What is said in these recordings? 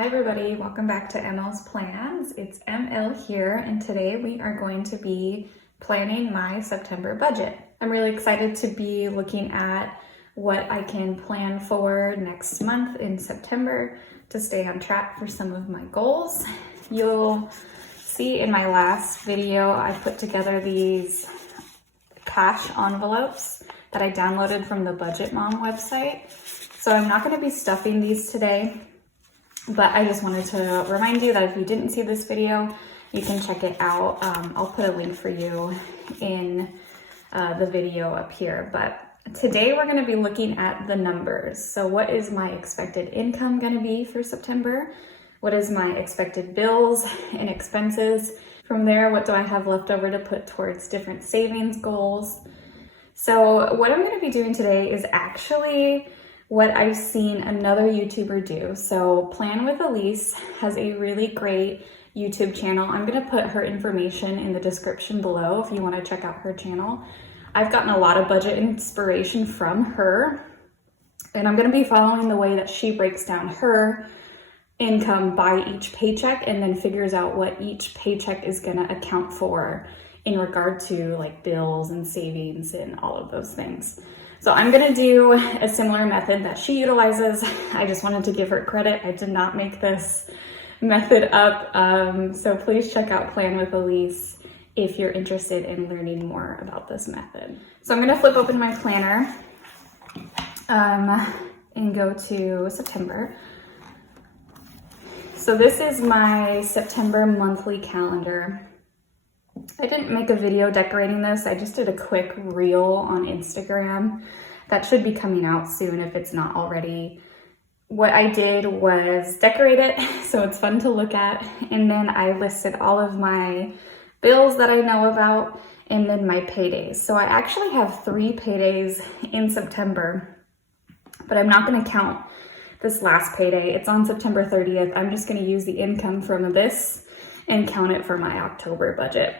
Hi everybody, welcome back to ML's Plans. It's ML here, and today we are going to be planning my September budget. I'm really excited to be looking at what I can plan for next month in September to stay on track for some of my goals. You'll see in my last video, I put together these cash envelopes that I downloaded from the Budget Mom website. So I'm not going to be stuffing these today. But I just wanted to remind you that if you didn't see this video, you can check it out. I'll put a link for you in the video up here. But today we're going to be looking at the numbers. So what is my expected income going to be for September? What is my expected bills and expenses? From there, what do I have left over to put towards different savings goals? So what I'm going to be doing today is actually what I've seen another YouTuber do. So Plan with Elise has a really great YouTube channel. I'm gonna put her information in the description below if you wanna check out her channel. I've gotten a lot of budget inspiration from her, and I'm gonna be following the way that she breaks down her income by each paycheck and then figures out what each paycheck is gonna account for in regard to like bills and savings and all of those things. So I'm gonna do a similar method that she utilizes. I just wanted to give her credit. I did not make this method up. So please check out Plan with Elise if you're interested in learning more about this method. So I'm gonna flip open my planner and go to September. So this is my September monthly calendar. I didn't make a video decorating this. I just did a quick reel on Instagram that should be coming out soon if it's not already. What I did was decorate it so it's fun to look at, and then I listed all of my bills that I know about and then my paydays. So I actually have 3 paydays in September, but I'm not going to count this last payday. It's on September 30th. I'm just going to use the income from this and count it for my October budget.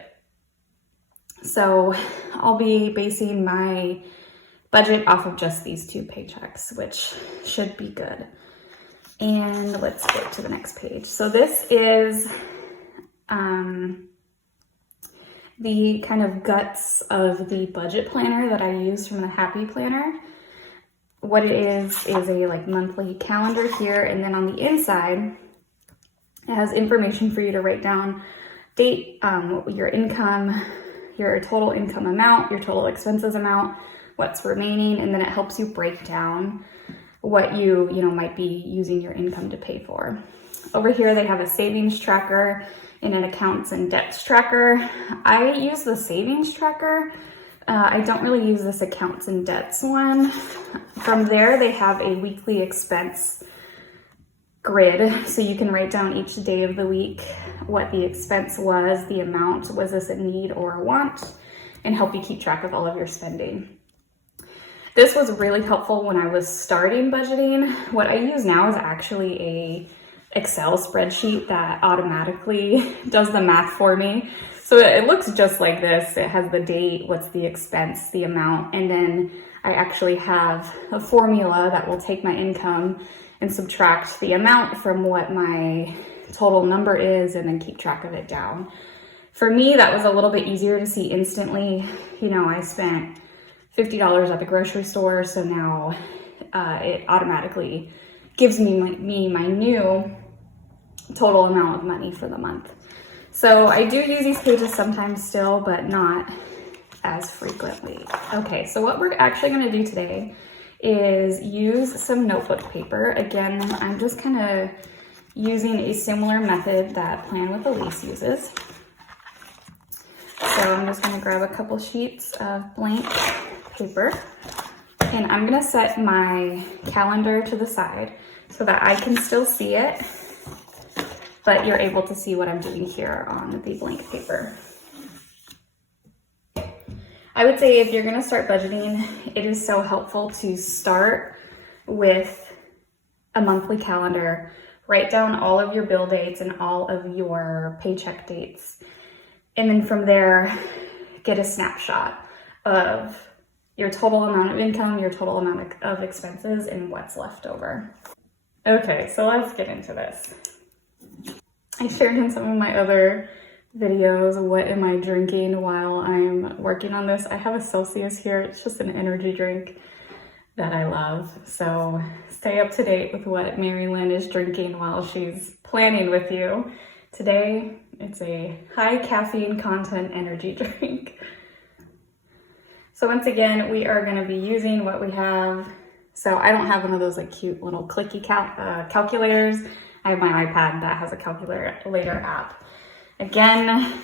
So I'll be basing my budget off of just these 2 paychecks, which should be good. And let's get to the next page. So this is the kind of guts of the budget planner that I use from the Happy Planner. What it is a like monthly calendar here, and then on the inside, it has information for you to write down date, your income, your total income amount, your total expenses amount, what's remaining, and then it helps you break down what you might be using your income to pay for. Over here they have a savings tracker and an accounts and debts tracker. I use the savings tracker. I don't really use this accounts and debts one. From there they have a weekly expense grid, so you can write down each day of the week what the expense was, the amount, was this a need or a want, and help you keep track of all of your spending. This was really helpful when I was starting budgeting. What I use now is actually a Excel spreadsheet that automatically does the math for me. So it looks just like this. It has the date, what's the expense, the amount, and then I actually have a formula that will take my income and subtract the amount from what my total number is and then keep track of it down. For me, that was a little bit easier to see instantly. I spent $50 at the grocery store, so now it automatically gives me my new total amount of money for the month. So I do use these pages sometimes still, but not as frequently. Okay, so what we're actually gonna do today is use some notebook paper. Again, I'm just kind of using a similar method that Plan with Elise uses. So I'm just gonna grab a couple sheets of blank paper, and I'm gonna set my calendar to the side so that I can still see it, but you're able to see what I'm doing here on the blank paper. I would say if you're gonna start budgeting, it is so helpful to start with a monthly calendar. Write down all of your bill dates and all of your paycheck dates. And then from there, get a snapshot of your total amount of income, your total amount of expenses, and what's left over. Okay, so let's get into this. I shared in some of my other videos, what am I drinking while I'm working on this. I have a Celsius here. It's just an energy drink that I love. So stay up to date with what Mary Lynn is drinking while she's planning with you. Today, it's a high caffeine content energy drink. So once again, we are gonna be using what we have. So I don't have one of those like cute little clicky calculators. I have my iPad that has a calculator app. Again,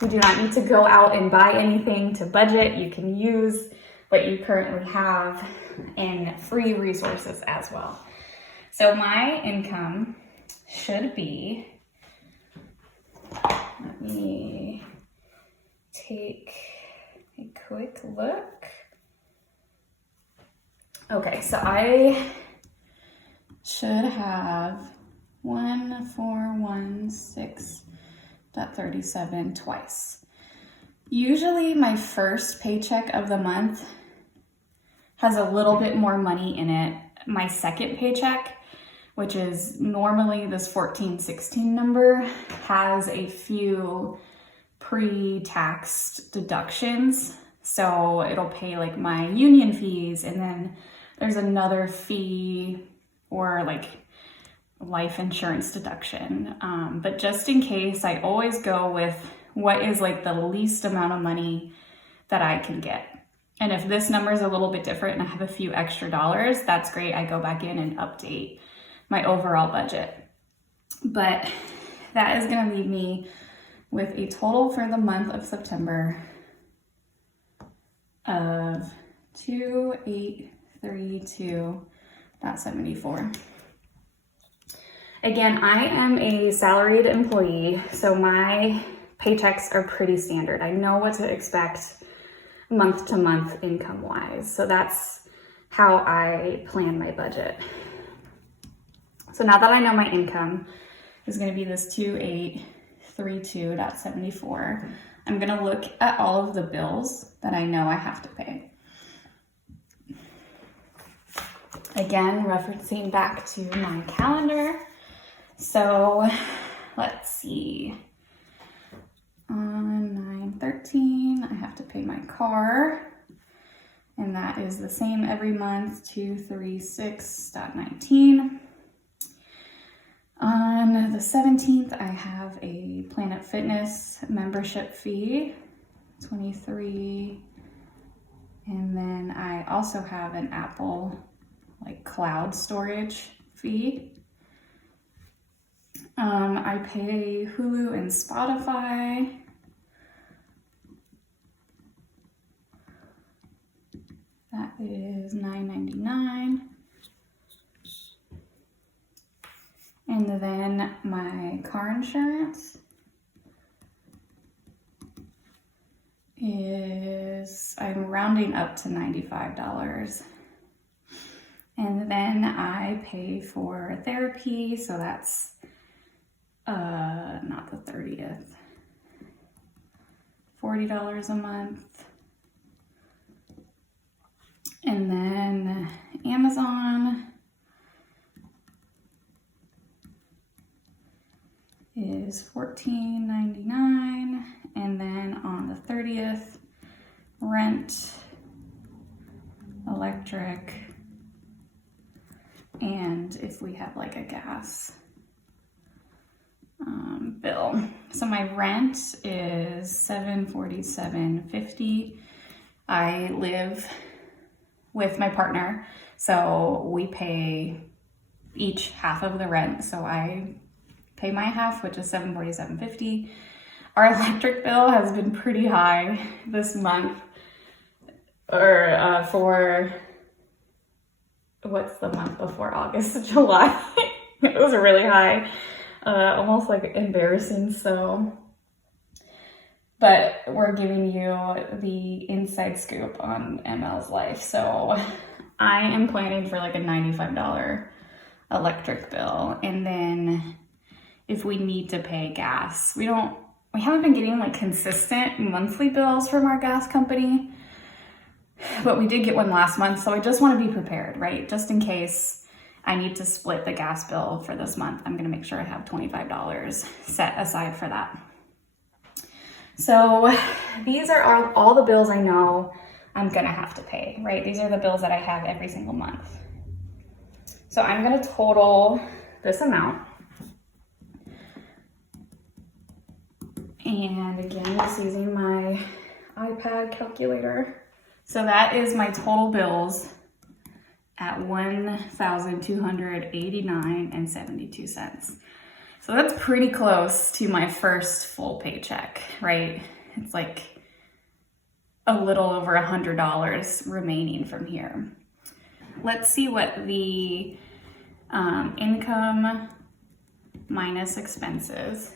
you do not need to go out and buy anything to budget. You can use what you currently have in free resources as well. So my income should be, let me take a quick look. Okay, so I should have 1416.37 twice. Usually my first paycheck of the month has a little bit more money in it. My second paycheck, which is normally this 1416 number, has a few pre-taxed deductions. So it'll pay like my union fees, and then there's another fee or like life insurance deduction. But just in case, I always go with what is like the least amount of money that I can get. And if this number is a little bit different and I have a few extra dollars, that's great. I go back in and update my overall budget. But that is gonna leave me with a total for the month of September of 2832.74. Again, I am a salaried employee, so my paychecks are pretty standard. I know what to expect month to month income wise. So that's how I plan my budget. So now that I know my income is going to be this 2832.74, I'm going to look at all of the bills that I know I have to pay. Again, referencing back to my calendar. So let's see. On 9/13, I have to pay my car, and that is the same every month, 236.19. On the 17th, I have a Planet Fitness membership fee, 23. And then I also have an Apple like cloud storage fee. I pay Hulu and Spotify. That is $9.99. And then my car insurance is, I'm rounding up to $95. And then I pay for therapy, so that's not the 30th, $40 a month. And then Amazon is $14.99. And then on the 30th, rent, electric, and if we have like a gas bill. So my rent is $747.50. I live with my partner, so we pay each half of the rent. So I pay my half, which is $747.50. Our electric bill has been pretty high this month, or for what's the month before August? July. It was really high, almost like embarrassing. So, but we're giving you the inside scoop on ML's life. So I am planning for like a $95 electric bill. And then if we need to pay gas, we haven't been getting like consistent monthly bills from our gas company, but we did get one last month. So I just want to be prepared, right? Just in case I need to split the gas bill for this month. I'm gonna make sure I have $25 set aside for that. So these are all the bills I know I'm gonna have to pay, right? These are the bills that I have every single month. So I'm gonna total this amount. And again, just using my iPad calculator. So that is my total bills at $1,289.72. So that's pretty close to my first full paycheck, right? It's like a little over $100 remaining from here. Let's see what the income minus expenses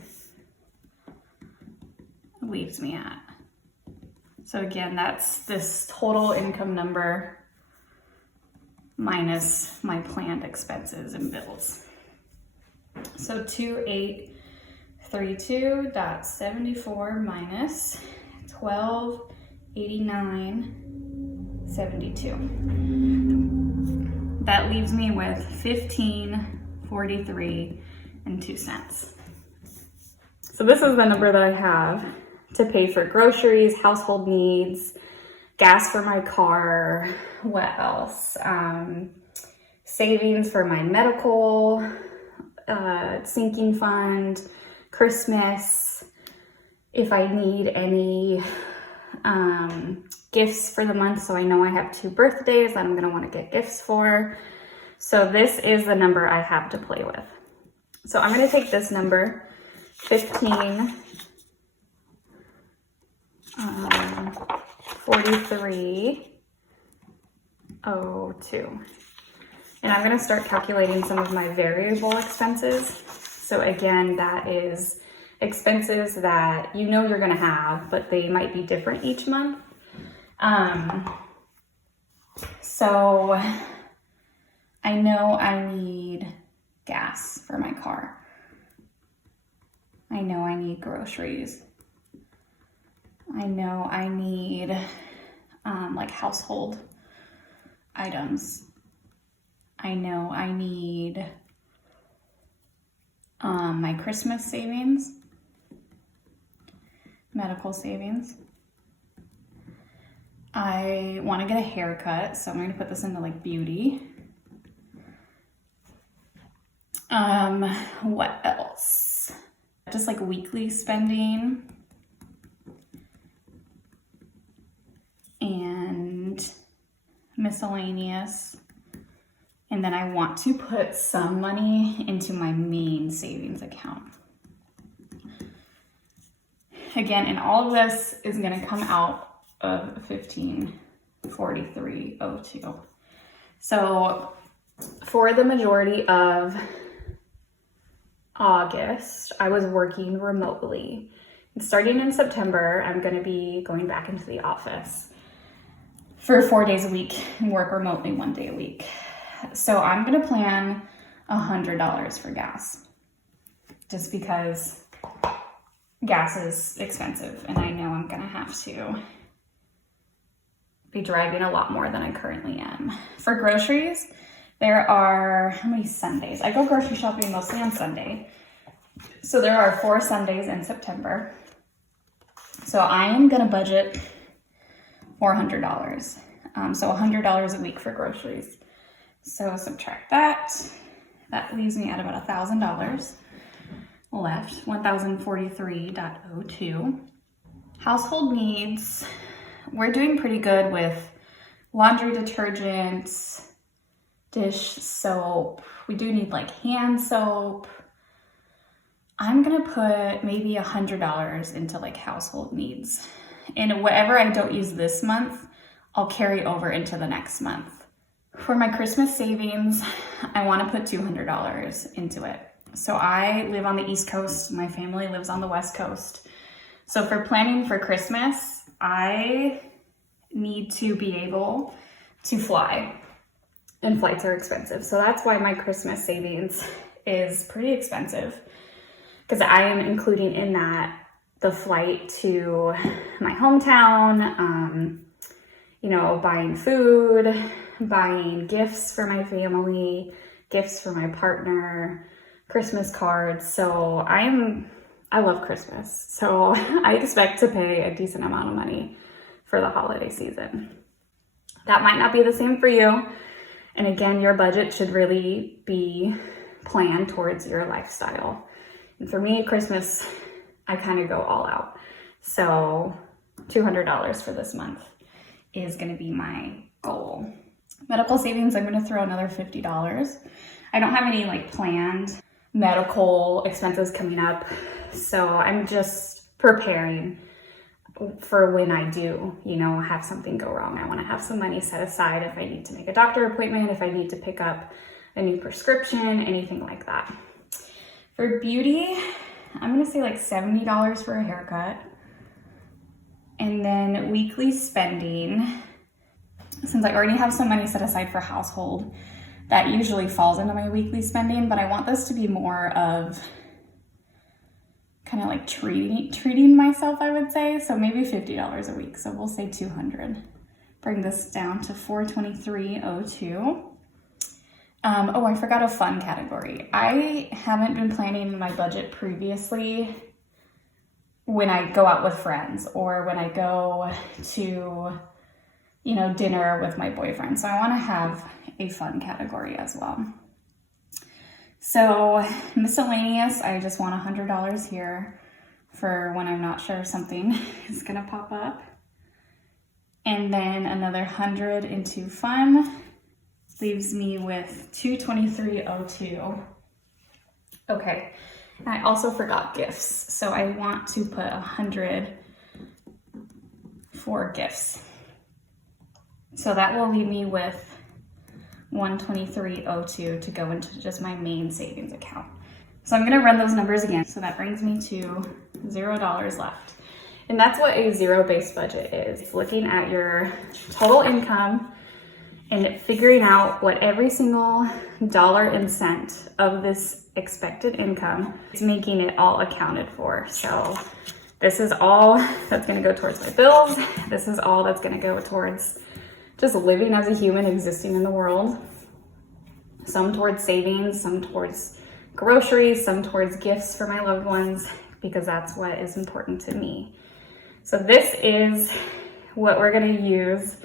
leaves me at. So again, that's this total income number minus my planned expenses and bills. So 2832.74 minus 1289.72. That leaves me with $1543.02. So this is the number that I have to pay for groceries, household needs, gas for my car, what else? Savings for my medical, sinking fund, Christmas, if I need any gifts for the month. So I know I have 2 birthdays that I'm gonna wanna get gifts for. So this is the number I have to play with. So I'm gonna take this number, 4302. And I'm gonna start calculating some of my variable expenses. So again, that is expenses that you know you're gonna have, but they might be different each month. So I know I need gas for my car. I know I need groceries. I know I need like household items. I know I need my Christmas savings, medical savings. I want to get a haircut, so I'm going to put this into like beauty. What else? Just like weekly spending and miscellaneous. And then I want to put some money into my main savings account. Again, and all of this is going to come out of 154302. So for the majority of August, I was working remotely. And starting in September, I'm going to be going back into the office for 4 days a week and work remotely 1 day a week. So I'm going to plan $100 for gas, just because gas is expensive and I know I'm going to have to be driving a lot more than I currently am. For groceries, there are, how many Sundays? I go grocery shopping mostly on Sunday. So there are 4 Sundays in September. So I am going to budget $400. So $100 a week for groceries. So subtract that. That leaves me at about $1,000 left, 1,043.02. Household needs, we're doing pretty good with laundry detergents, dish soap. We do need like hand soap. I'm gonna put maybe $100 into like household needs. And whatever I don't use this month, I'll carry over into the next month. For my Christmas savings, I want to put $200 into it. So I live on the East Coast. My family lives on the West Coast. So for planning for Christmas, I need to be able to fly. And flights are expensive. So that's why my Christmas savings is pretty expensive, because I am including in that the flight to my hometown, buying food, buying gifts for my family, gifts for my partner, Christmas cards. So I love Christmas. So I expect to pay a decent amount of money for the holiday season. That might not be the same for you. And again, your budget should really be planned towards your lifestyle. And for me at Christmas, I kind of go all out. So $200 for this month is going to be my goal. Medical savings, I'm going to throw another $50. I don't have any like planned medical expenses coming up, so I'm just preparing for when I do, have something go wrong. I want to have some money set aside if I need to make a doctor appointment, if I need to pick up a new prescription, anything like that. For beauty, I'm going to say like $70 for a haircut. And then weekly spending, since I already have some money set aside for household, that usually falls into my weekly spending, but I want this to be more of kind of like treating myself, I would say. So maybe $50 a week. So we'll say $200. Bring this down to $423.02. Oh, I forgot a fun category. I haven't been planning my budget previously when I go out with friends or when I go to, dinner with my boyfriend. So I want to have a fun category as well. So miscellaneous, I just want $100 here for when I'm not sure something is gonna pop up. And then another 100 into fun leaves me with $223.02. Okay, and I also forgot gifts. So I want to put 100 for gifts. So that will leave me with $123.02 to go into just my main savings account. So I'm gonna run those numbers again. So that brings me to $0 left. And that's what a zero-based budget is. It's looking at your total income and figuring out what every single dollar and cent of this expected income is, making it all accounted for. So this is all that's gonna go towards my bills. This is all that's gonna go towards just living as a human existing in the world. Some towards savings, some towards groceries, some towards gifts for my loved ones, because that's what is important to me. So this is what we're gonna use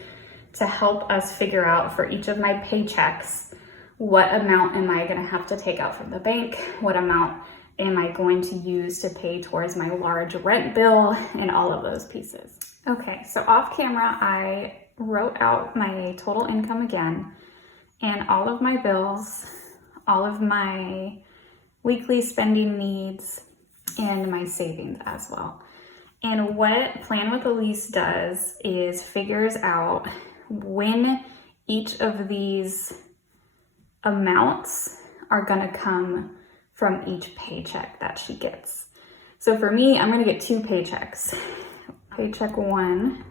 to help us figure out for each of my paychecks, what amount am I gonna have to take out from the bank? What amount am I going to use to pay towards my large rent bill and all of those pieces? Okay, so off camera, I wrote out my total income again and all of my bills, all of my weekly spending needs, and my savings as well. And what Plan with Elise does is figures out when each of these amounts are gonna come from each paycheck that she gets. So for me, I'm gonna get 2 paychecks. Paycheck 1,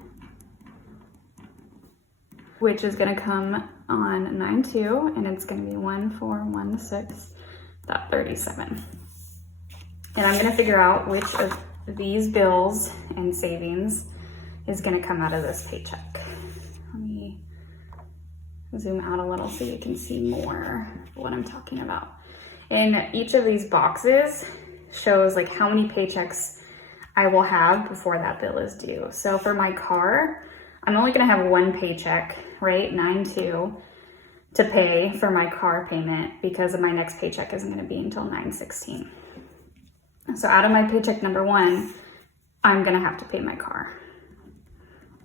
which is gonna come on 9/2, and it's gonna be 1416.37. And I'm gonna figure out which of these bills and savings is gonna come out of this paycheck. Let me zoom out a little so you can see more what I'm talking about. And each of these boxes shows like how many paychecks I will have before that bill is due. So for my car, I'm only gonna have 1 paycheck, right? 9/2 to pay for my car payment because my next paycheck isn't gonna be until 9/16. So out of my paycheck number 1, I'm gonna have to pay my car.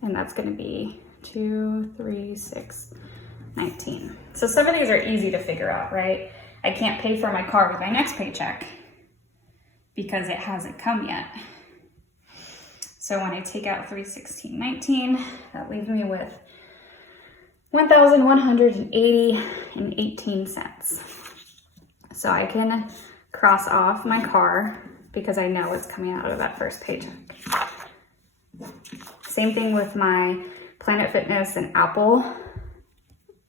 And that's gonna be 2, 3, 6, 19. So some of these are easy to figure out, right? I can't pay for my car with my next paycheck because it hasn't come yet. So when I take out 316.19, that leaves me with $1,180.18. So I can cross off my car because I know it's coming out of that first paycheck. Same thing with my Planet Fitness and Apple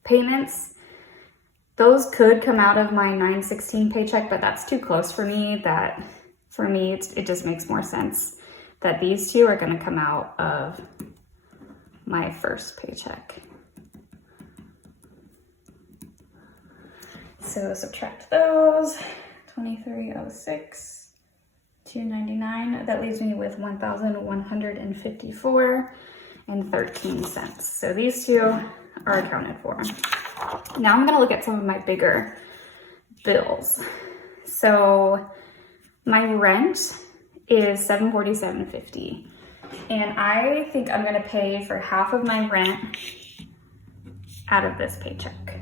payments. Those could come out of my 9/16 paycheck, but that's too close for me. That for me, it just makes more sense that these 2 are gonna come out of my first paycheck. So subtract those, 2306, 299. That leaves me with 1,154 and 13 cents. So these two are accounted for. Now I'm gonna look at some of my bigger bills. So my rent is $747.50, and I think I'm gonna pay for half of my rent out of this paycheck.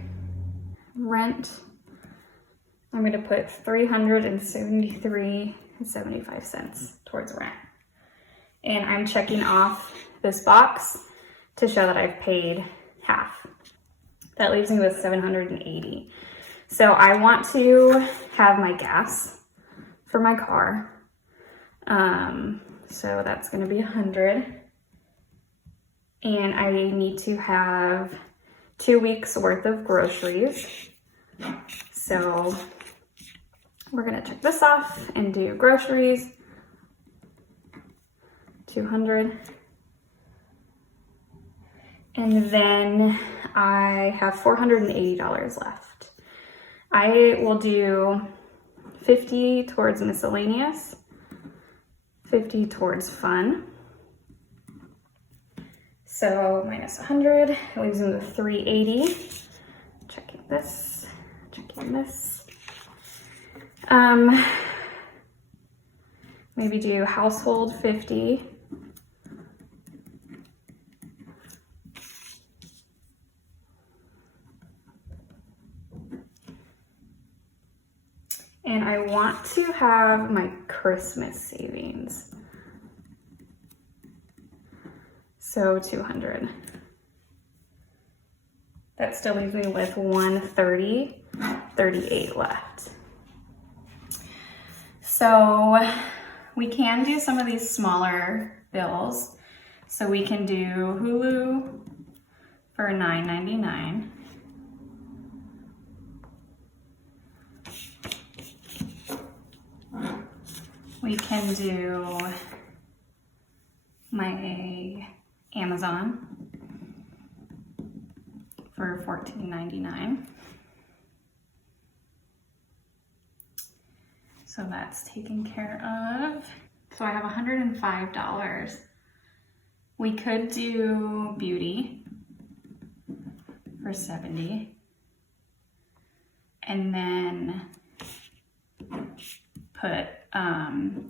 Rent, I'm gonna put $373.75 towards rent. And I'm checking off this box to show that I've paid half. That leaves me with $780. So I want to have my gas for my car. So that's gonna be $100. And I need to have 2 weeks worth of groceries. So we're gonna check this off and do groceries, 200. And then I have $480 left. I will do 50 towards miscellaneous, 50 towards fun. So minus 100, it leaves me with 380. Checking this, checking this. Maybe do household 50. And I want to have my Christmas savings. So 200. That still leaves me with 130.38 left. So we can do some of these smaller bills. So we can do Hulu for $9.99. We can do my Amazon for $14.99. So that's taken care of. So I have $105. We could do beauty for $70. And then put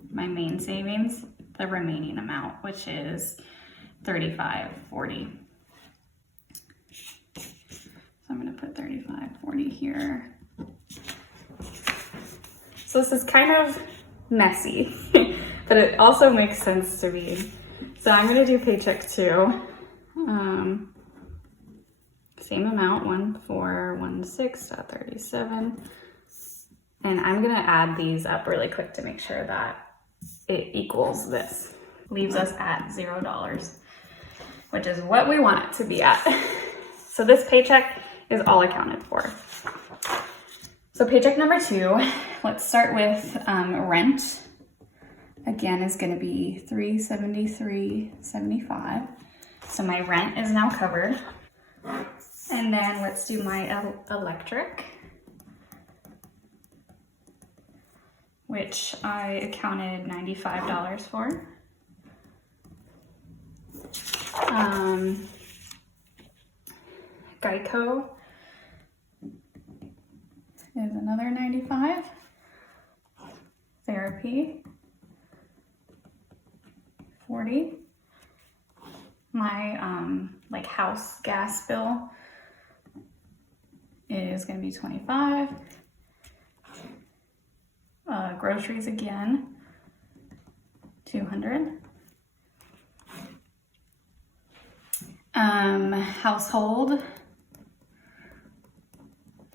my main savings, the remaining amount, which is $35.40. So I'm gonna put $35.40 here. So this is kind of messy, but it also makes sense to me. So I'm gonna do paycheck 2. Same amount, 1416.37. And I'm gonna add these up really quick to make sure that it equals this. Leaves us at $0, which is what we want it to be at. So this paycheck is all accounted for. So paycheck number 2, let's start with rent. Again, is gonna be $373.75. So my rent is now covered. And then let's do my electric, which I accounted $95 for. Geico is another $95. Therapy, $40. My like house gas bill is gonna be $25. Groceries again, $200. Household,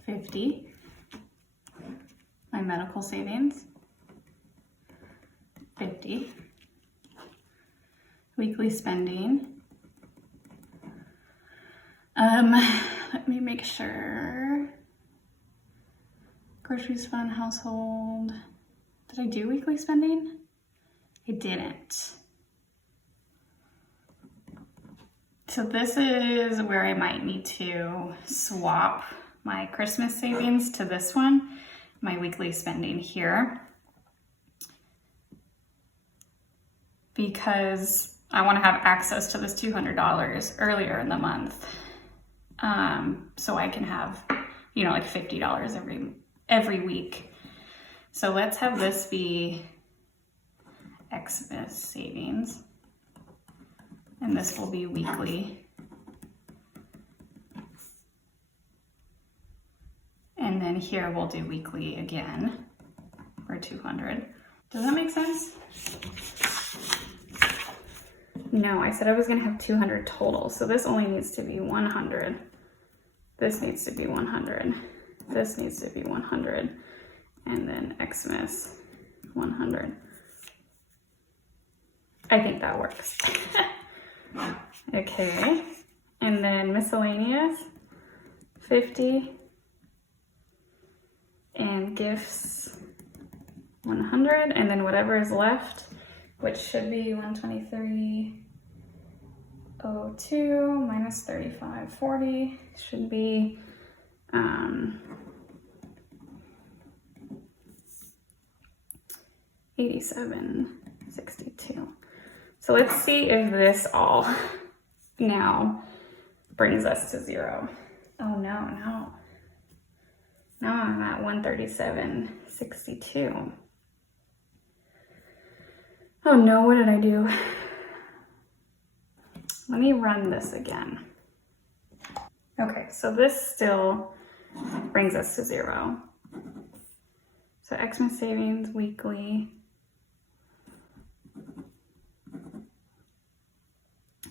$50. My medical savings, $50. Weekly spending. Let me make sure. Groceries, fund, household. Did I do weekly spending? I didn't. So this is where I might need to swap my Christmas savings to this one, my weekly spending here, because I want to have access to this $200 earlier in the month. So I can have, you know, like $50 every week. So let's have this be Xmas savings, and this will be weekly. And then here we'll do weekly again for 200. Does that make sense? No, I said I was gonna have 200 total. So this only needs to be 100. This needs to be 100. This needs to be 100. And then Xmas 100. I think that works. Okay. And then miscellaneous 50. And gifts 100, and then whatever is left, which should be 123.02 minus 35.40, should be 87.62. So let's see if this all now brings us to zero. Oh no. Now I'm at 137.62. Oh no, what did I do? Let me run this again. Okay, so this still brings us to zero. So Xmas savings weekly.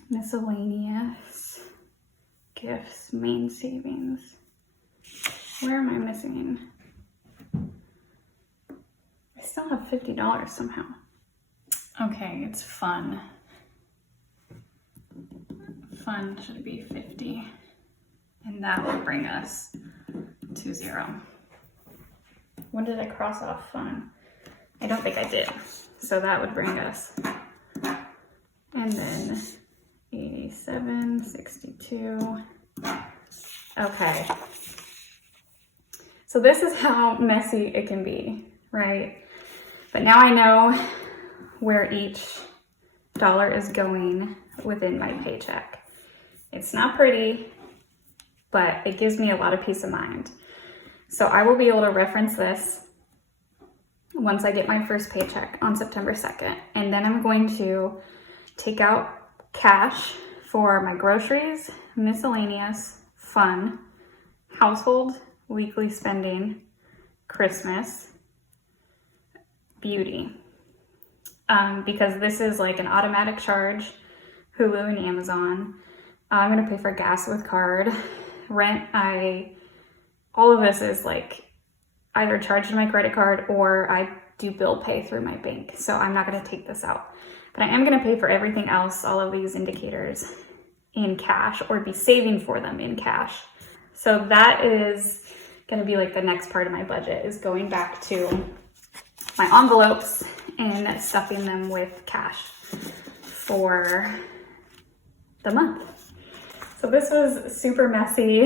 Miscellaneous. Gifts, main savings. Where am I missing? I still have $50 somehow. Okay, it's fun. Fun should be 50. And that will bring us to zero. When did I cross off fun? I don't think I did. So that would bring us. And then 87.62. Okay. So this is how messy it can be, right? But now I know where each dollar is going within my paycheck. It's not pretty, but it gives me a lot of peace of mind. So I will be able to reference this once I get my first paycheck on September 2nd. And then I'm going to take out cash for my groceries, miscellaneous, fun, household, weekly spending, Christmas, beauty. Because this is like an automatic charge, Hulu and Amazon. I'm gonna pay for gas with card, rent. All of this is like either charged to my credit card or I do bill pay through my bank. So I'm not gonna take this out, but I am gonna pay for everything else, all of these indicators, in cash, or be saving for them in cash. So that is gonna be like the next part of my budget, is going back to my envelopes and stuffing them with cash for the month. So this was super messy.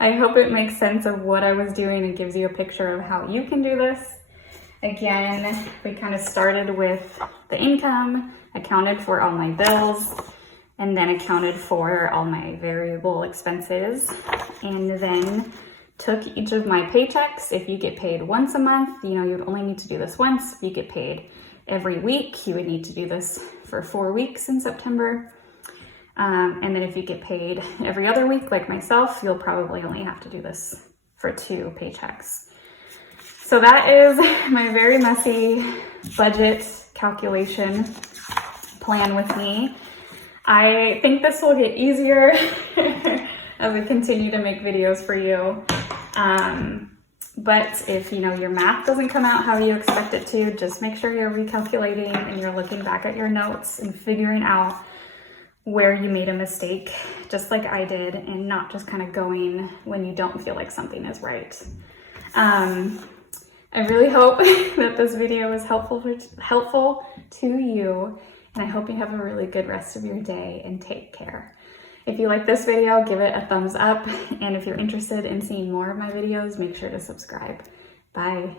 I hope it makes sense of what I was doing and gives you a picture of how you can do this. Again, we kind of started with the income, accounted for all my bills, and then accounted for all my variable expenses, and then took each of my paychecks. If you get paid once a month, you would only need to do this once. If you get paid every week, you would need to do this for 4 weeks in September. And then if you get paid every other week, like myself, you'll probably only have to do this for 2 paychecks. So that is my very messy budget calculation plan with me. I think this will get easier as we continue to make videos for you. But if your math doesn't come out how you expect it to, just make sure you're recalculating and you're looking back at your notes and figuring out where you made a mistake, just like I did, and not just kind of going when you don't feel like something is right. I really hope that this video was helpful to you, and I hope you have a really good rest of your day, and take care. If you like this video, give it a thumbs up. And if you're interested in seeing more of my videos, make sure to subscribe. Bye.